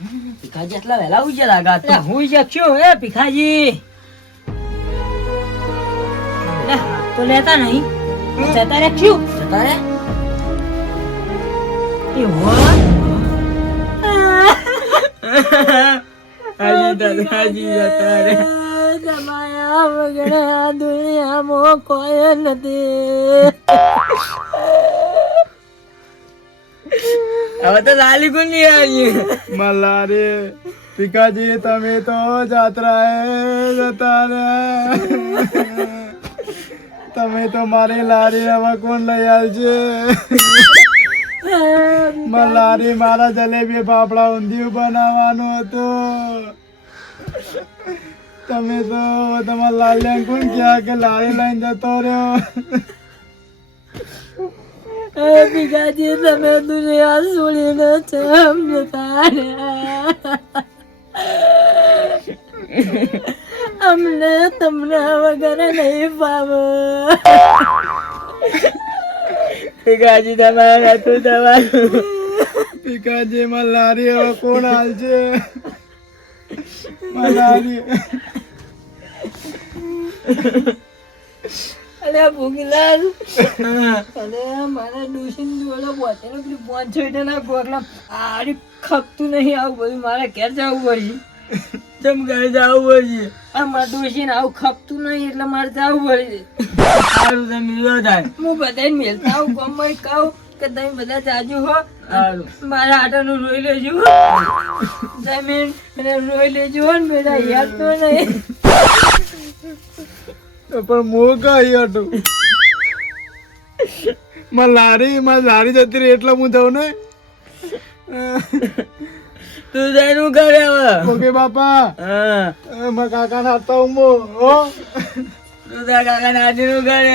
ભીખાજી એટલા વહેલા ઉઈ ગયા લાગા હું જખ્યો હે ભીખાજી તો લેતા નહીં જતા રે ક્યું જતા રે હાજી જતા રે તમારા વગર આ દુનિયામાં કોઈ નથી હવે તો લાલી ગુની આવી મલારે પિકાજી તમે તો જાત્રાએ જતા રે તમે તો મારી લારી હવે કોણ લઈ આવશે મલારી મારા જલેબી ફાફડા ઊંધિયું બનાવવાનું હતું તમે તો તમારા લાલિયા કોણ ક્યાં કે લારી લઈને જતો રહ્યો ભીખાજી તમે દુનિયા છોડીને ચમ જતા અમને તમને વગર નહીં પાવો ભીખાજી તમારે હતું તમારું પિકાજી મલારી હવે કોણ હાલશે મલારી અરે ભૂગીલાલ અરે મારા ડોશીન જોડે બોતેલો પેલી 5-6 ના ગોગલા આરી ખપતું નહીં આવું બધું મારે ઘેર જવું પડી જમ ઘરે જવું પડી આ મારા ડોશીને આવું ખપતું નહીં એટલે મારે જવું પડી સારું તમે મિલો થાય હું બધાને મેલતા આવું ગમે કહું કે તમે બધા જાજુ હો મારા આટાનું રોઈ લેજો તમે રોઈ લેજો ને બેટા યાદ તો નહીં પણ હું કઈ હતું મારી લારી જતી રહી એટલે હું જાઉં ને તું જઈને કરે હવે ઓકે બાપા મારા કાકા ના હતા હું હો તું તારા કાકા નાજી નું કરે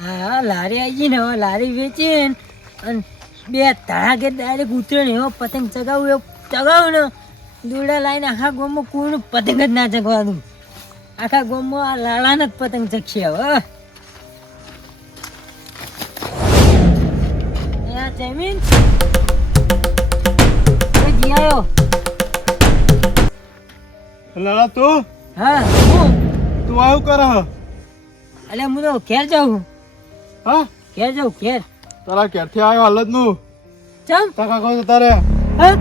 હા લારી આવી ને હવે લારી વેચી અને બે ધડાકે ડાયરેક્ટ ઉતરે ને એવો પતંગ ચગાવું એવો ચગાવું ને દોરડા લાઈને આખા ગામમાં કોઈનું પતંગ જ ના ચગવાનું આખા ગામમાં આ લાલાને જ પતંગ ચગશે હવે જમીન જી આવ્યો લાલા તું હા હું તું આવું કર અલે હું તો ઘેર જાઉં હા ઘેર જાઉં ઘેર તારા ક્યારથી આવ્યો હાલત નું ચમ કાકા કહો તારે હા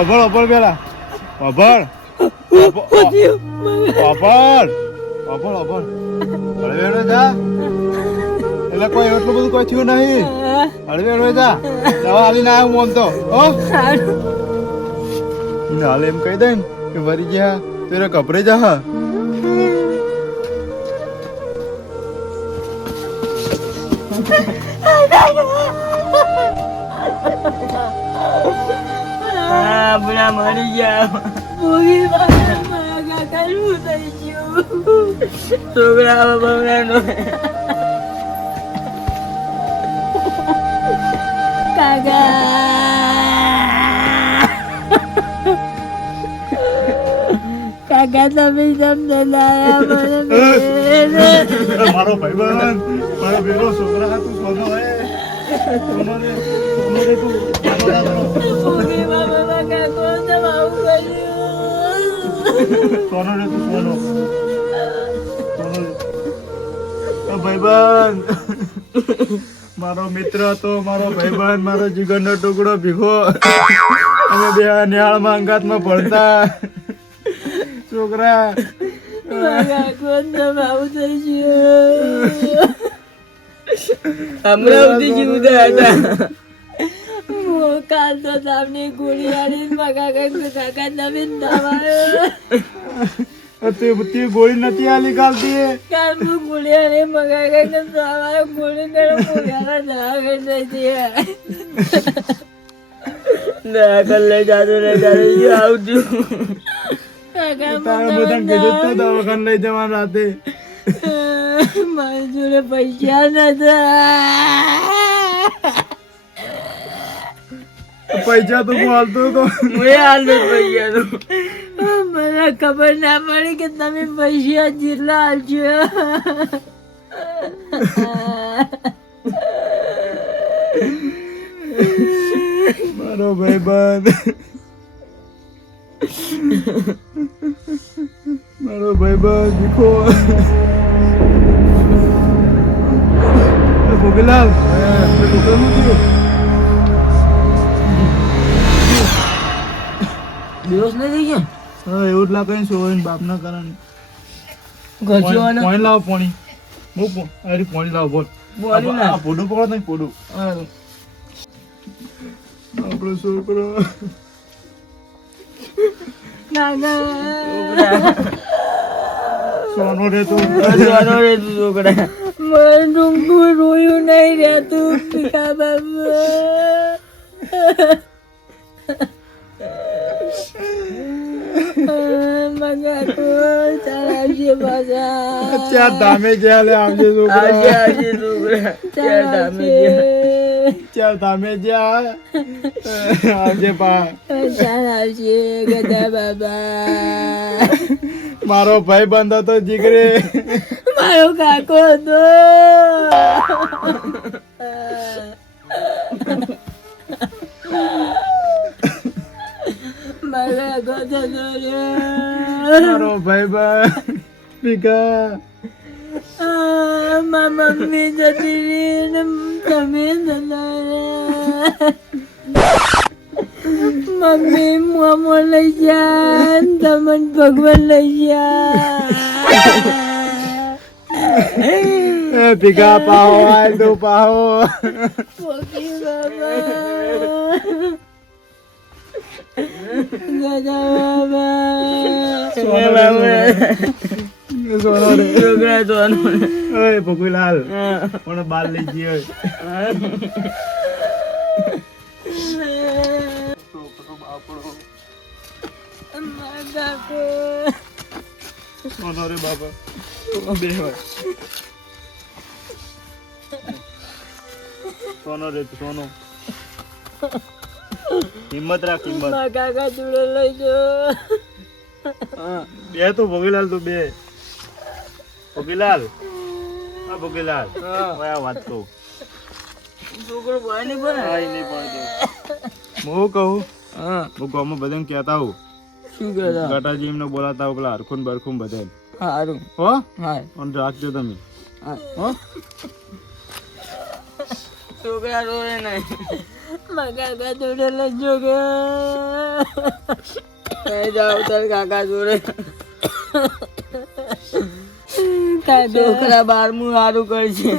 અભળ પેલા અભળ હળવે જા એટલે કોઈ એટલું બધું કોઈ થયું નહીં હળવે જા દવા હાલી ના આવ્યું મોમ તો હાલ એમ કહી દે ને કે વરી ગયા તો કપડે જા બુરા મરી ગયા ભોગી મારા કાકા શું થઈ ગયું છોકરા બમણાનો કાકા કાકા તમે તમને લાયા મને મારો ભાઈબંધ મારો બેરો છોકરા તું સોનો હે સોનો રે તું ભોગી બાબા કાકો તમે આવું કર્યું સોનો રે તું સોનો ભાઈબંધ મારો મિત્ર હતો મારો ભાઈબંધ મારો જીગરનો ટુકડો ભીખો અમે બે નિહાળમાં અંગાતમાં ભણતા છોકરા અમરાવતી જીવતા હતા કાલ તો તમને ગોળી આડી કાકા તમે તે ગોળી નથી આલી કાલથી કાલ હું ગોળી આડી મગા સવારે ગોળી કરો દાખલ લઈ જાતો આવતું તારા બધા કીધું તો દવાખાને લઈ જવાનું રાતે મારી જોડે પૈસા નતા પૈસા તો હું હાલતો હતો મેં હાલતો પૈસા તો મને ખબર ના પડી કે તમે પૈસા જેટલા આલજો. મારો ભાઈબંધ ભીખો. ભોગીલાલ છોકરો શું થયું? દિવસ નહીં થઈ ગયા. હા એવું જ લાગે છે બાપના કારણે. ઘરજીવાના પાણી લાવો પાણી. અરે પાણી લાવો બોલ. પાણી ના. પોડું પકડો નહીં પોડું. હારું. આપણો છોકરો સોનો રે તું. છોકરા મારું ડુંગું રોયું નહીં રહેતું પીકા બાબા. મગા તો ચાલશે પાછા. ચાર ધામે જ્યાં લે આવજે છોકરો. છોકરા ચાર ધામે જ્યાં આવજે પા. ચાલશે ગધા બાબા. મારો ભાઈ બંધ હતો જીગરે. મારો કાકો હતો. મારા કાકો હતો રે. મારો ભાઈ બંધ ભીખા. મારા મમ્મી જતી રહી ને તમે જતા રહ્યા. મમ્મી મોમો લઈ જા તમન ભગવાન લઈ જા. ભીખા પાહો આય તો પાહો. પોકી બાબા ગધા બાબા. સોનો રે. છોકરા સોનો. ઓય ભગુલાલ પણ બાર લઈ જઈએ. છોકરો બાપડો મારા કાકો. સોનો રે બાપા. બે હોય સોનો રે તું સોનો. હિંમત રાખ હિંમત. મારા કાકા જોડે લઈ જાઓ. બે તો ભોગીલાલ તું બે. ભોગીલાલ હા ભોગીલાલ આ વાત તો છોકરો ભાઈ નહીં પડે. આઈ નહીં પડતો. હું કહું હું ગામમાં બધાને કહેતા હું શું કહેતા? ગટાજી એમને બોલાતા હું પેલા હરખું બરખું બધા. સારું. હો હા પણ રાખજો તમે. હો છોકરા રોવે નહીં. મારા કાકા જોડે લઈ જાઓ તાર કાકા જોડે. છોકરા 12મું સારું કરશે.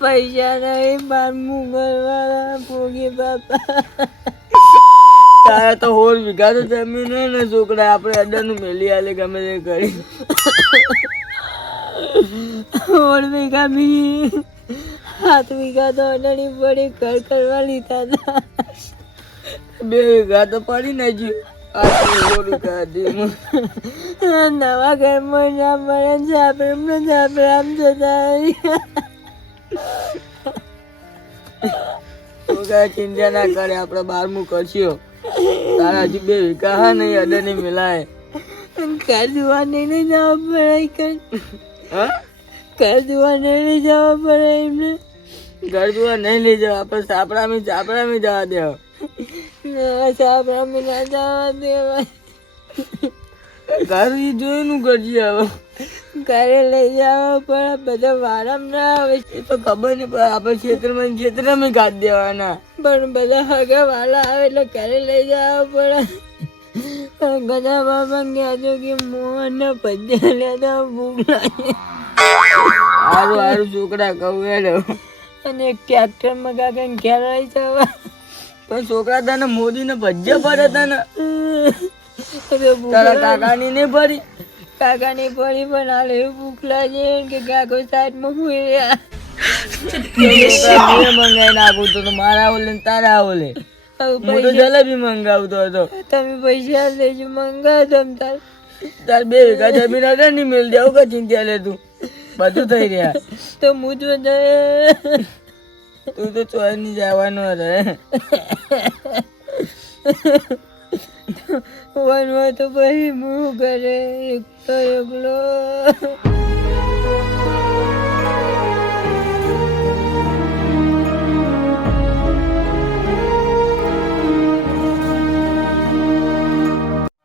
પૈસા નહીં 12મું કરવાના ભોગી બાપા. તારે તો 16 વીઘા તો જમીન હે ને છોકરા. આપણે અડાનું મેલી આલે ગમે તે કરી. 16 વીઘા બી 7 વીઘા તો અડાણી પડી ઘર કરવા લીધા હતા. 2 વીઘા તો પડી ને હજુ. નવા ઘરમાં ના મળે સાપરે આમ જતા ચિંતા ના કરે. આપડે 12મું કરશું. તારા હજી 2 વીઘા હા નહીં અડાની મિલાય. ઘર જોવા નહીં લઈ જવા પડે. ઘર જોવા નહીં લઈ જવા પડે એમને. ઘર જોવા નહીં લઈ જવા. આપણે સાપડામાં જવા દેવા. સાપડામાં ના જવા દેવાય. ઘર જોઈનું કરજે. હવે ઘરે લઈ જવા પડે. બધા વારામ ના આવે એ તો ખબર નહીં પડે. આપણે ક્ષેત્રમાં કાઢી દેવાના. પણ બધા હગા વાલા આવે એટલે ઘરે લઈ જવા પડે. ગધા બાબા કહેજો કે મોહન ને પદ્યા લેતા ભૂખ લાગે. સારું છોકરા કહું હેડો. અને એક ટ્રેક્ટરમાં કાકાને ઘેર લઈ જવા. પણ છોકરા તને મોદીને ભજ્યા પડે તને. તારા કાકાની નહીં પડી. કાકાની પડી પણ હાલ એવું ભૂખ લાગે કે કાકો સાઈડમાં ભૂઈ રહ્યા. મંગાઈ નાખું તો મારા ઓલે ને તારા ઓલે. હું તો જલેબી મંગાવતો હતો. તમે પૈસા લેજો મંગાવ તમ તાર 2 વીઘા જમીન આગળ નહીં મેળ દેવું કે ચિંતા લે તું. બધું થઈ રહ્યા તો હું જ તું તો ચોર ની જવાનો રહે. વન હોય તો પછી હું ઘરે એક તો એકલો